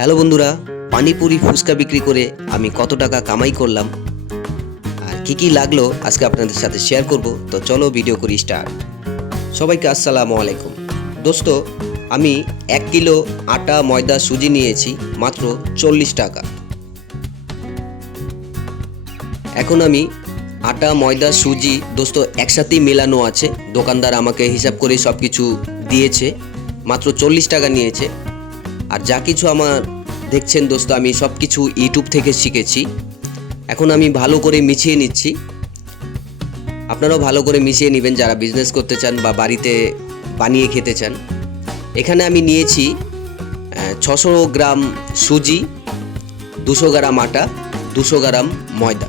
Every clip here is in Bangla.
হ্যালো বন্ধুরা, পানিপুরি ফুচকা বিক্রি করে আমি কত টাকা কামাই করলাম আর কি লাগলো আজকে আপনাদের সাথে শেয়ার করব। তো চলো ভিডিও করি স্টার্ট। সবাইকে আসসালামু আলাইকুম। দোস্ত, আমি 1 কিলো আটা ময়দা সুজি নিয়েছি মাত্র 40 টাকা। এখন আমি আটা ময়দা সুজি দোস্ত একসাথেই মেলানো আছে, দোকানদার আমাকে হিসাব করে সব কিছু দিয়েছে, মাত্র 40 টাকা নিয়েছে। আর যা কিছু আমার দেখছেন দোস্ত, আমি সব কিছু ইউটিউব থেকে শিখেছি। এখন আমি ভালো করে মিশিয়ে নিচ্ছি, আপনারাও ভালো করে মিশিয়ে নেবেন যারা বিজনেস করতে চান বা বাড়িতে বানিয়ে খেতে চান। এখানে আমি নিয়েছি 600 গ্রাম সুজি, 200 গ্রাম আটা, 200 গ্রাম ময়দা।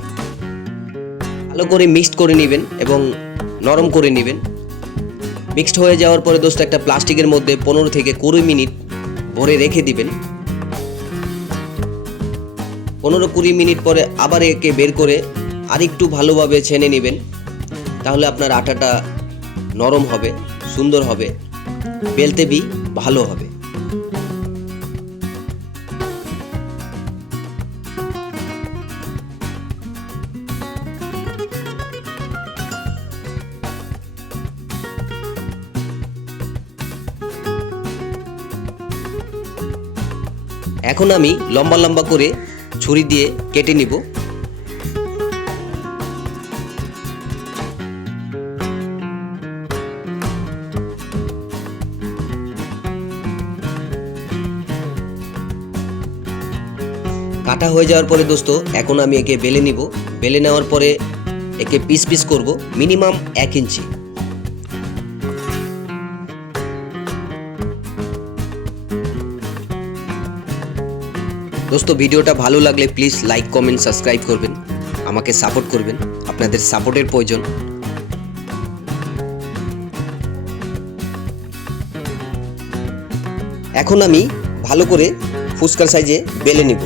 ভালো করে মিক্সড করে নেবেন এবং নরম করে নেবেন। মিক্সড হয়ে যাওয়ার পরে দোস্ত একটা প্লাস্টিকের মধ্যে 15 থেকে 20 মিনিট ভরে রেখে দিবেন। 15-20 মিনিট পরে আবার একে বের করে আরেকটু ভালোভাবে ছেনে নেবেন, তাহলে আপনার আটাটা নরম হবে, সুন্দর হবে, বেলতে বি ভালো হবে। এখন আমি লম্বা লম্বা করে ছুরি দিয়ে কেটে নিব। কাটা হয়ে যাওয়ার পরে দোস্ত এখন আমি একে বেলে নিব। বেলে নেওয়ার পরে একে পিস পিস করব, মিনিমাম 1 ইঞ্চি। দোস্ত, ভিডিওটা ভালো লাগলে প্লিজ লাইক কমেন্ট সাবস্ক্রাইব করবেন, আমাকে সাপোর্ট করবেন, আপনাদের সাপোর্টের প্রয়োজন। এখন আমি ভালো করে ফুচকার সাইজে বেলে নিব।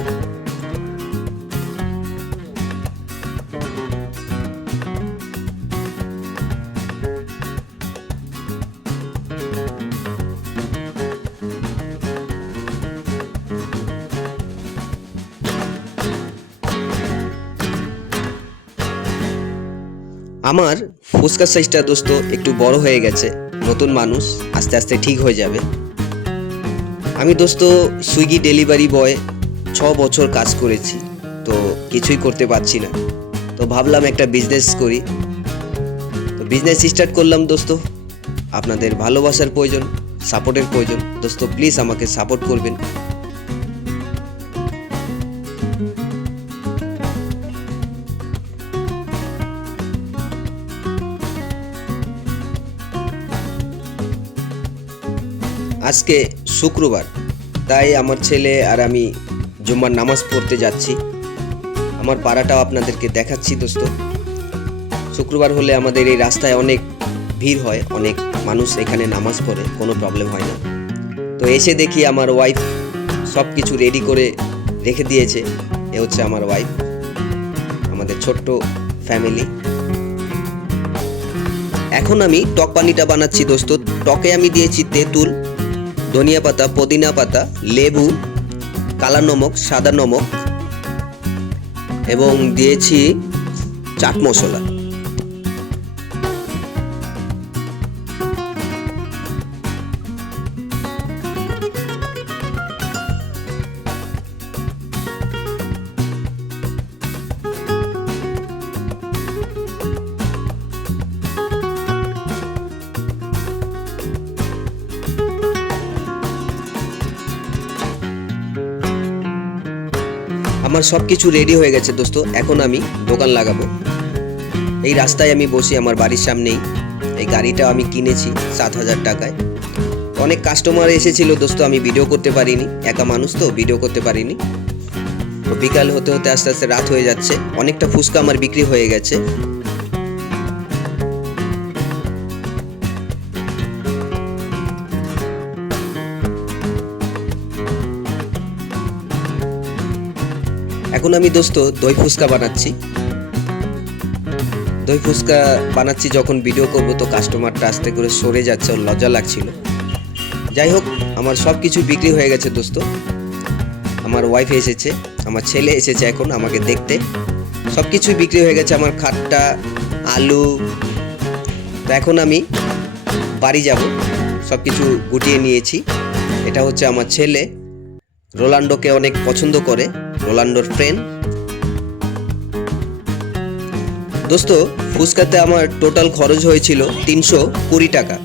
আমার ফুচকার সাইজটা দোস্ত একটু বড় হয়ে গেছে, নতুন মানুষ, আস্তে আস্তে ঠিক হয়ে যাবে। আমি দোস্ত সুইগি ডেলিভারি বয় 6 বছর কাজ করেছি, তো কিছুই করতে পারছি না, তো ভাবলাম একটা বিজনেস করি। তো বিজনেস স্টার্ট করলাম দোস্ত। আপনাদের ভালোবাসার প্রয়োজন, সাপোর্টের প্রয়োজন। দোস্ত প্লিজ আমাকে সাপোর্ট করবেন। আজকে শুক্রবার, তাই আমার ছেলে আর আমি জুম্মার নামাজ পড়তে যাচ্ছি। আমার পাড়াটাও আপনাদেরকে দেখাচ্ছি দোস্ত। শুক্রবার হলে আমাদের এই রাস্তায় অনেক ভিড় হয়, অনেক মানুষ এখানে নামাজ পড়ে, কোনো প্রবলেম হয় না। তো এসে দেখি আমার ওয়াইফ সব কিছু রেডি করে রেখে দিয়েছে। এ হচ্ছে আমার ওয়াইফ, আমাদের ছোট্ট ফ্যামিলি। এখন আমি টক পানিটা বানাচ্ছি দোস্ত। টকে আমি দিয়েছি তেঁতুল, ধনিয়া পাতা, পুদিনা পাতা, লেবু, কালা নমক, সাদা নমক এবং দিয়েছি চাট মশলা। আমার সব কিছু রেডি হয়ে গেছে দোস্ত। এখন আমি দোকান লাগাবো। এই রাস্তায় আমি বসি, আমার বাড়ির সামনেই। এই গাড়িটা আমি কিনেছি 7,000 টাকায়। অনেক কাস্টমার এসেছিল দোস্ত, আমি ভিডিও করতে পারিনি, একা মানুষ তো ভিডিও করতে পারিনি। তো বিকাল হতে হতে আস্তে আস্তে রাত হয়ে যাচ্ছে। অনেকটা ফুচকা আমার বিক্রি হয়ে গেছে। এখন আমি দোস্ত দই ফুচকা বানাচ্ছি। দই ফুচকা বানাচ্ছি, যখন ভিডিও করব তো কাস্টমারটা আস্তে করে সরে যাচ্ছে, ওর লজ্জা লাগছিল। যাই হোক, আমার সব কিছু বিক্রি হয়ে গেছে দোস্ত। আমার ওয়াইফ এসেছে, আমার ছেলে এসেছে এখন আমাকে দেখতে। সব কিছুই বিক্রি হয়ে গেছে, আমার খাট্টা, আলু। তো এখন আমি বাড়ি যাব, সব কিছু গুটিয়ে নিয়েছি। এটা হচ্ছে আমার ছেলে, রোনাল্ডোকে অনেক পছন্দ করে, রোনাল্ডোর ফ্রেন্ড। দোস্ত, ফুচকাতে আমার টোটাল খরচ হয়েছিল 320 টাকা।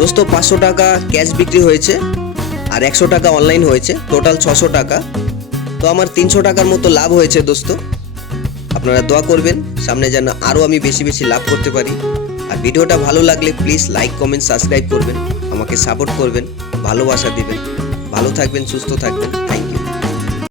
দোস্ত, 500 টাকা ক্যাশ বিক্রি হয়েছে আর 100 টাকা অনলাইন হয়েছে, টোটাল 600 টাকা। তো আমার 300 টাকার মতো লাভ হয়েছে দোস্ত। আপনারা দোয়া করবেন সামনে যেন আরও আমি বেশি বেশি লাভ করতে পারি। আর ভিডিওটা ভালো লাগলে প্লিজ লাইক, কমেন্ট, সাবস্ক্রাইব করবেন, আমাকে সাপোর্ট করবেন, ভালোবাসা দিবেন। ভালো থাকবেন, সুস্থ থাকবেন। Thank you.